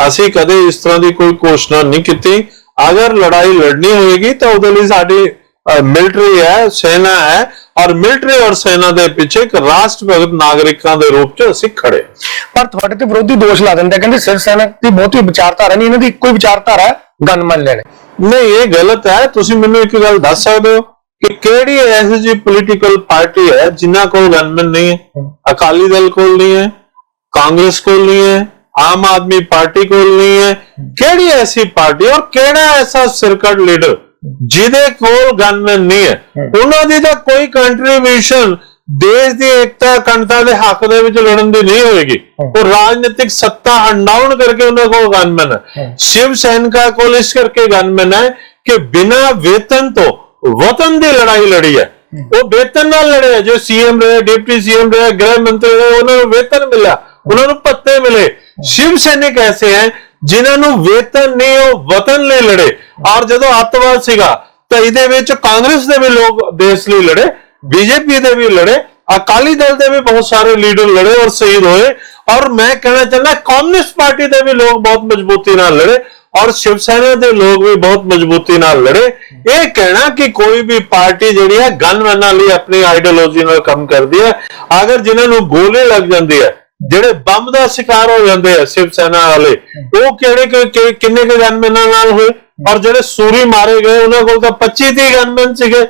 ਅਸੀਂ ਕਦੇ ਇਸ ਤਰ੍ਹਾਂ ਦੀ ਕੋਈ ਘੋਸ਼ਣਾ ਨਹੀਂ ਕੀਤੀ। ਅਗਰ ਲੜਾਈ ਲੜਨੀ ਹੋਏਗੀ ਤਾਂ ਉਹਦੇ ਲਈ ਸਾਡੀ ਮਿਲਟਰੀ ਹੈ ਸੈਨਾ ਹੈ ਔਰ ਮਿਲਟਰੀ ਔਰ ਸੈਨਾ ਦੇ ਪਿੱਛੇ ਇੱਕ ਰਾਸ਼ਟਰ ਭਗਤ ਨਾਗਰਿਕਾਂ ਦੇ ਰੂਪ 'ਚ ਅਸੀਂ ਖੜੇ ਪਰ ਤੁਹਾਡੇ ਤੇ ਵਿਰੋਧੀ ਦੋਸ਼ ਲਾ ਦਿੰਦੇ ਕਹਿੰਦੇ ਸਿਰ ਸੈਨਿਕ ਦੀ ਬਹੁਤੀ ਵਿਚਾਰਧਾਰਾ ਨਹੀਂ ਇਹਨਾਂ ਦੀ ਇੱਕੋ ਹੀ ਵਿਚਾਰਧਾਰਾ ਹੈ ਗਨਮਨ ਲੈਣੇ। ਨਹੀਂ ਇਹ ਗਲਤ ਹੈ। ਤੁਸੀਂ ਮੈਨੂੰ ਇੱਕ ਗੱਲ ਦੱਸ ਸਕਦੇ ਹੋ ਕਿ ਕਿਹੜੀ ਐਸੀ ਜੀ ਪੋਲੀਟੀਕਲ ਪਾਰਟੀ ਹੈ ਜਿਨ੍ਹਾਂ ਕੋਲ ਗਨਮੈਨ ਨਹੀਂ ਹੈ? ਅਕਾਲੀ ਦਲ ਕੋਲ ਨਹੀਂ ਹੈ ਕਾਂਗਰਸ ਕੋਲ ਨਹੀਂ ਹੈ ਆਮ ਆਦਮੀ ਪਾਰਟੀ ਕੋਲ ਨਹੀਂ ਹੈ। ਕਿਹੜੀ ਐਸੀ ਪਾਰਟੀ ਔਰ ਕਿਹੜਾ ਐਸਾ ਸਿਰਕਟ ਲੀਡਰ ਜਿਹਦੇ ਕੋਲ ਗਨਮੈਨ ਨਹੀਂ ਹੈ। ਉਹਨਾਂ ਦੀ ਤਾਂ ਕੋਈ ਕੰਟਰੀਬਿਊਸ਼ਨ ਦੇਸ਼ ਦੀ ਏਕਤਾ ਅਖੰਡਤਾ ਦੇ ਹੱਕ ਦੇ ਵਿੱਚ ਲੜਨ ਦੀ ਨਹੀਂ ਹੋਏਗੀ। ਉਹ ਰਾਜਨੀਤਿਕ ਸੱਤਾ ਹੰਡਾਉਣ ਕਰਕੇ ਉਹਨਾਂ ਕੋਲ ਗਨਮੈਨ ਹੈ। ਸ਼ਿਵ ਸੈਨਿਕਾ ਕੋਲ ਇਸ ਕਰਕੇ ਗਨਮੈਨ ਹੈ ਕਿ ਬਿਨਾਂ ਵੇਤਨ ਤੋਂ ਵਤਨ ਦੀ ਲੜਾਈ ਲੜੀ ਹੈ। ਉਹ ਵੇਤਨ ਨਾਲ ਲੜੇ ਹੈ। ਜੋ ਸੀਐਮ ਰਹੇ ਡਿਪਟੀ ਸੀਐਮ ਰਹੇ ਗ੍ਰਹਿ ਮੰਤਰੀ ਰਹੇ ਉਹਨਾਂ ਨੂੰ ਵੇਤਨ ਮਿਲਿਆ। ਉਹਨਾਂ ਨੂੰ ਪੱਤੇ ਮਿਲੇ। ਸ਼ਿਵ ਸੈਨਿਕ ਐਸੇ ਹੈ ਜਿਨ੍ਹਾਂ ਨੂੰ ਵੇਤਨ ਨਹੀਂ, ਉਹ ਵਤਨ ਲਈ ਲੜੇ। ਔਰ ਜਦੋਂ ਅੱਤਵਾਦ ਸੀਗਾ, ਤਾਂ ਇਹਦੇ ਵਿੱਚ ਕਾਂਗਰਸ ਦੇ ਵੀ ਲੋਕ ਦੇਸ਼ ਲਈ ਲੜੇ, ਬੀਜੇਪੀ ਦੇ ਵੀ ਲੜੇ, ਅਕਾਲੀ ਦਲ ਦੇ ਵੀ ਬਹੁਤ ਸਾਰੇ ਲੀਡਰ ਲੜੇ ਔਰ ਸ਼ਹੀਦ ਹੋਏ। ਔਰ ਮੈਂ ਕਹਿਣਾ ਚਾਹੁੰਦਾ, ਕਮਿਊਨਿਸਟ ਪਾਰਟੀ ਦੇ ਵੀ ਲੋਕ ਬਹੁਤ ਮਜ਼ਬੂਤੀ ਨਾਲ ਲੜੇ ਔਰ ਸ਼ਿਵ ਸੈਨਾ ਦੇ ਲੋਕ ਵੀ ਬਹੁਤ ਮਜ਼ਬੂਤੀ ਨਾਲ ਲੜੇ। ਇਹ ਕਹਿਣਾ ਕਿ ਕੋਈ ਵੀ ਪਾਰਟੀ ਜਿਹੜੀ ਹੈ, ਗਨਮੈਨਾਂ ਲਈ ਆਪਣੀ ਆਈਡੀਓਲੋਜੀ ਨਾਲ ਕੰਮ ਕਰਦੀ ਹੈ। ਅਗਰ ਜਿਨ੍ਹਾਂ ਨੂੰ ਗੋਲੀ ਲੱਗ ਜਾਂਦੀ ਹੈ ਜਿਹੜੇ ਬੰਬ ਦਾ ਸ਼ਿਕਾਰ ਹੋ ਜਾਂਦੇ ਆ ਸ਼ਿਵ ਸੈਨਾ ਵਾਲੇ ਉਹ ਕਿਹੜੇ ਕਿੰਨੇ ਕੁ ਗਨਮੈਨਾਂ ਨਾਲ ਹੋਏ? ਔਰ ਜਿਹੜੇ ਸੂਰੀ ਮਾਰੇ ਗਏ ਉਹਨਾਂ ਕੋਲ ਤਾਂ 25 30 ਗਨਮੈਨ ਸੀਗੇ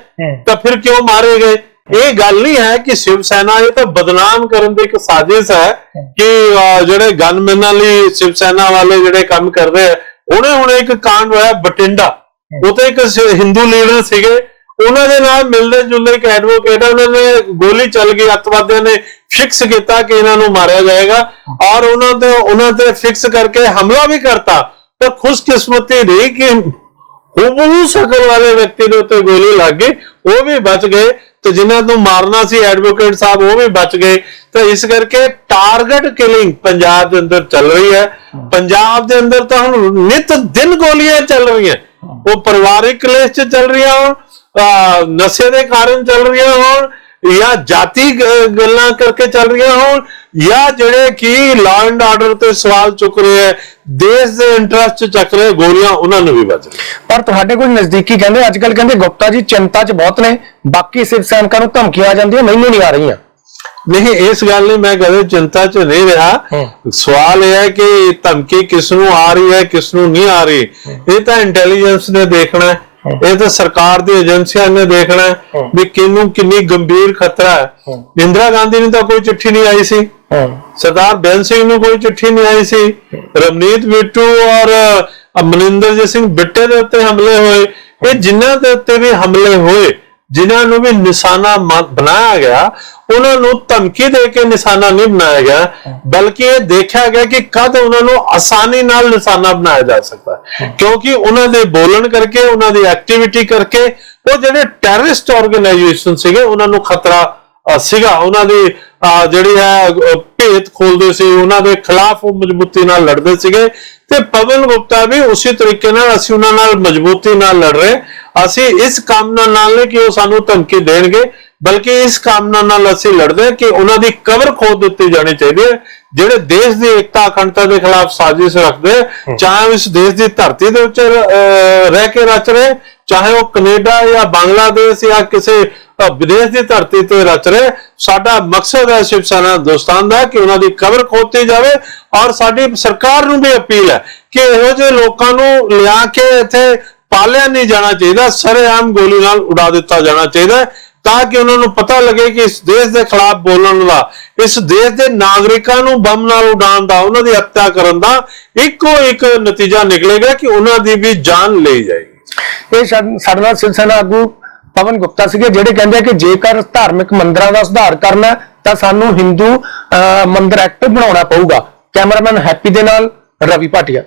ਤਾਂ ਫਿਰ ਕਿਉਂ ਮਾਰੇ ਗਏ? ਇਹ ਗੱਲ ਨਹੀਂ ਹੈ ਕਿ ਸ਼ਿਵ ਸੈਨਾ ਇਹ ਤਾਂ ਬਦਨਾਮ ਕਰਨ ਦੀ ਇੱਕ ਸਾਜ਼ਿਸ਼ ਹੈ ਕਿ ਜਿਹੜੇ ਗਨਮੈਨਾਂ ਲਈ ਸ਼ਿਵ ਸੈਨਾ ਵਾਲੇ ਜਿਹੜੇ ਕੰਮ ਕਰਦੇ ਆ ਉਹਨੇ ਹੁਣ ਇੱਕ ਕਾਂਡ ਹੋਇਆ ਬਟਿੰਡਾ ਉਤੇ ਇੱਕ ਸ- ਹਿੰਦੂ ਲੀਡਰ ਸੀਗੇ ਉਹਨਾਂ ਦੇ ਨਾਲ ਮਿਲਦੇ ਜੁਲਦੇ ਇੱਕ ਐਡਵੋਕੇਟ ਉਹਨਾਂ ਨੇ ਗੋਲੀ ਚੱਲ ਗਈ, ਅੱਤਵਾਦੀਆਂ ਨੇ ਫਿਕਸ ਕੀਤਾ ਕਿ ਇਹਨਾਂ ਨੂੰ ਮਾਰਿਆ ਜਾਏਗਾ ਔਰ ਉਹਨਾਂ ਤੇ ਉਹਨਾਂ ਤੇ ਫਿਕਸ ਕਰਕੇ ਹਮਲਾ ਵੀ ਕਰਤਾ। ਪਰ ਖੁਸ਼ਕਿਸਮਤੀ ਰਹੀ ਕਿ ਹੂਬਹੂ ਸ਼ਕਲ ਵਾਲੇ ਵਿਅਕਤੀ ਦੇ ਉੱਤੇ ਗੋਲੀ ਲੱਗ ਗਈ, ਉਹ ਵੀ ਬਚ ਗਏ ਤੇ ਜਿਨ੍ਹਾਂ ਨੂੰ ਮਾਰਨਾ ਸੀ ਐਡਵੋਕੇਟ ਸਾਹਿਬ, ਉਹ ਵੀ ਬਚ ਗਏ। ਤਾਂ ਇਸ ਕਰਕੇ ਟਾਰਗੇਟ ਕਿਲਿੰਗ ਪੰਜਾਬ ਦੇ ਅੰਦਰ ਚੱਲ ਰਹੀ ਹੈ। ਪੰਜਾਬ ਦੇ ਅੰਦਰ ਤਾਂ ਹੁਣ ਨਿਤ ਦਿਨ ਗੋਲੀਆਂ ਚੱਲ ਰਹੀਆਂ। ਉਹ ਪਰਿਵਾਰਿਕ ਕਲੇਸ਼ ਚ ਚੱਲ ਰਹੀਆਂ ਹੋਣ ਨਸ਼ੇ ਦੇ ਕਾਰਨ ਚੱਲ ਰਹੀਆਂ ਹੋਣ ਜਾਂ ਜਾਤੀ ਗੱਲਾਂ ਕਰਕੇ ਚੱਲ ਰਹੀਆਂ ਹੋਣ ਜਾਂ ਜਿਹੜੇ ਕਿ ਲਾਅ ਐਂਡ ਆਰਡਰ ਤੇ ਸਵਾਲ ਚੁੱਕ ਰਹੇ ਹੈ ਦੇਸ਼ ਦੇ ਇੰਟਰਸਟ ਚੱਕ ਰਹੇ ਗੋਲੀਆਂ ਉਹਨਾਂ ਨੂੰ ਵੀ ਰਹੀਆਂ ਪਰ ਤੁਹਾਡੇ ਕੋਈ ਨਜ਼ਦੀਕੀ ਕਹਿੰਦੇ ਅੱਜ ਕੱਲ ਕਹਿੰਦੇ ਗੁਪਤਾ ਜੀ ਚਿੰਤਾ 'ਚ ਬਹੁਤ ਨੇ ਬਾਕੀ ਸਿਰ ਸੈਨਿਕਾਂ ਨੂੰ ਧਮਕੀਆਂ ਆ ਜਾਂਦੀਆਂ ਮੈਨੂੰ ਨਹੀਂ ਆ ਰਹੀਆਂ। ਨਹੀਂ ਇਸ ਗੱਲ ਲਈ ਮੈਂ ਕਦੇ ਚਿੰਤਾ 'ਚ ਨਹੀਂ ਰਿਹਾ। ਸਵਾਲ ਇਹ ਹੈ ਕਿ ਧਮਕੀ ਕਿਸ ਨੂੰ ਆ ਰਹੀ ਹੈ ਕਿਸ ਨੂੰ ਨਹੀਂ ਆ ਰਹੀ ਇਹ ਤਾਂ ਇੰਟੈਲੀਜੈਂਸ ਨੇ ਦੇਖਣਾ ਹੈ। ਇਹ ਤਾਂ ਸਰਕਾਰ ਦੀ ਏਜੰਸੀਆਂ ਨੇ ਦੇਖਣਾ ਵੀ ਕਿਹਨੂੰ ਕਿੰਨੀ ਗੰਭੀਰ ਖਤਰਾ ਹੈ। ਇੰਦਰਾ ਗਾਂਧੀ ਨੂੰ ਤਾਂ ਕੋਈ ਚਿੱਠੀ ਨਹੀਂ ਆਈ ਸੀ। ਸਰਦਾਰ ਬੇਅੰਤ ਸਿੰਘ ਨੂੰ ਕੋਈ ਚਿੱਠੀ ਨਹੀਂ ਆਈ ਸੀ। ਰਮਨੀਤ ਬਿੱਟੂ ਔਰ ਅ, ਮਨਿੰਦਰਜੀਤ ਸਿੰਘ ਬਿੱਟੇ ਦੇ ਉੱਤੇ ਹਮਲੇ ਹੋਏ। ਇਹ ਜਿਨ੍ਹਾਂ ਦੇ ਉੱਤੇ ਵੀ ਹਮਲੇ ਹੋਏ ਜਿਨ੍ਹਾਂ ਨੂੰ ਵੀ ਨਿਸ਼ਾਨਾ ਬਣਾਇਆ ਗਿਆ ਉਹਨਾਂ ਨੂੰ ਧਮਕੀ ਦੇ ਕੇ ਨਿਸ਼ਾਨਾ ਨਹੀਂ ਬਣਾਇਆ ਗਿਆ, ਬਲਕਿ ਇਹ ਦੇਖਿਆ ਗਿਆ ਕਿ ਕਦ ਉਹਨਾਂ ਨੂੰ ਆਸਾਨੀ ਨਾਲ ਨਿਸ਼ਾਨਾ ਬਣਾਇਆ ਜਾ ਸਕਦਾ। ਕਿਉਂਕਿ ਉਹਨਾਂ ਦੇ ਬੋਲਣ ਕਰਕੇ, ਉਹਨਾਂ ਦੀ ਐਕਟੀਵਿਟੀ ਕਰਕੇ, ਉਹ ਜਿਹੜੇ ਟੈਰਰਿਸਟ ਆਰਗੇਨਾਈਜੇਸ਼ਨ ਸੀਗੇ, ਉਹਨਾਂ ਨੂੰ ਖਤਰਾ ਸੀਗਾ। ਉਹਨਾਂ ਦੀ ਜਿਹੜੀ ਹੈ ਭੇਤ ਖੋਲਦੇ ਸੀ, ਉਹਨਾਂ ਦੇ ਖਿਲਾਫ ਉਹ ਮਜ਼ਬੂਤੀ ਨਾਲ ਲੜਦੇ ਸੀਗੇ। ਤੇ ਪਵਨ ਗੁਪਤਾ ਵੀ ਉਸੇ ਤਰੀਕੇ ਨਾਲ ਅਸੀਂ ਉਹਨਾਂ ਨਾਲ ਮਜ਼ਬੂਤੀ ਨਾਲ ਲੜ ਰਹੇ। ਅਸੀਂ ਇਸ ਕੰਮ ਨਾਲ ਨਾਲ ਕਿ ਉਹ ਸਾਨੂੰ ਧਮਕੀ ਦੇਣਗੇ। ਬਲਕਿ ਇਸ ਕਾਮਨਾ ਨਾਲ ਅਸੀਂ ਲੜਦੇ ਹਾਂ ਕਿ ਉਹਨਾਂ ਦੀ ਕਬਰ ਖੋਦ ਦਿੱਤੀ ਜਾਣੀ ਚਾਹੀਦੀ ਹੈ। ਜਿਹੜੇ ਦੇਸ਼ ਦੀ ਏਕਤਾ ਅਖੰਡਤਾ ਦੇ ਖਿਲਾਫ ਸਾਜ਼ਿਸ਼ ਰੱਖਦੇ ਚਾਹੇ ਇਸ ਦੇਸ਼ ਦੀ ਧਰਤੀ ਦੇ ਉੱਤੇ ਰਹਿ ਕੇ ਰਚ ਰਹੇ ਚਾਹੇ ਉਹ ਕੈਨੇਡਾ ਜਾਂ ਬੰਗਲਾਦੇਸ਼ ਜਾਂ ਕਿਸੇ ਵਿਦੇਸ਼ ਦੀ ਧਰਤੀ ਤੇ ਰਚ ਰਹੇ ਸਾਡਾ ਮਕਸਦ ਹੈ ਸ਼ਿਵ ਸੈਨਾ ਦੋਸਤਾਨ ਦਾ ਕਿ ਉਹਨਾਂ ਦੀ ਕਬਰ ਖੋਦਤੀ ਜਾਵੇ ਔਰ ਸਾਡੀ ਸਰਕਾਰ ਨੂੰ ਵੀ ਅਪੀਲ ਹੈ ਕਿ ਇਹੋ ਜਿਹੇ ਲੋਕਾਂ ਨੂੰ ਲਿਆ ਕੇ ਇੱਥੇ ਪਾਲਿਆ ਨਹੀਂ ਜਾਣਾ ਚਾਹੀਦਾ ਸਰੇਆਮ ਗੋਲੀ ਨਾਲ ਉਡਾ ਦਿੱਤਾ ਜਾਣਾ ਚਾਹੀਦਾ ਹੈ। ਤਾਂ ਕਿ ਉਹਨਾਂ ਨੂੰ ਪਤਾ ਲੱਗੇ ਕਿ ਇਸ ਦੇਸ਼ ਦੇ ਖਿਲਾਫ ਬੋਲਣ ਦਾ ਇਸ ਦੇਸ਼ ਦੇ ਨਾਗਰਿਕਾਂ ਨੂੰ ਬੰਮ ਨਾਲ ਉਡਾਉਣ ਦਾ ਉਹਨਾਂ ਦੀ ਹੱਤਿਆ ਕਰਨ ਦਾ ਇੱਕੋ ਇੱਕ ਨਤੀਜਾ ਨਿਕਲੇਗਾ ਕਿ ਉਹਨਾਂ ਦੀ ਵੀ ਜਾਨ ਲਈ ਜਾਏਗੀ। ਇਹ ਸ਼ਾ- ਸਾਡੇ ਨਾਲ ਸਿਵ ਆਗੂ ਪਵਨ ਗੁਪਤਾ ਸੀਗੇ ਜਿਹੜੇ ਕਹਿੰਦੇ ਆ ਕਿ ਜੇਕਰ ਧਾਰਮਿਕ ਮੰਦਰਾਂ ਦਾ ਸੁਧਾਰ ਕਰਨਾ ਤਾਂ ਸਾਨੂੰ ਹਿੰਦੂ ਅਹ, ਮੰਦਿਰ ਐਕਟ ਬਣਾਉਣਾ ਪਊਗਾ। ਕੈਮਰਾਮੈਨ ਹੈਪੀ ਦੇ ਨਾਲ ਰਵੀ ਭਾਟੀਆ।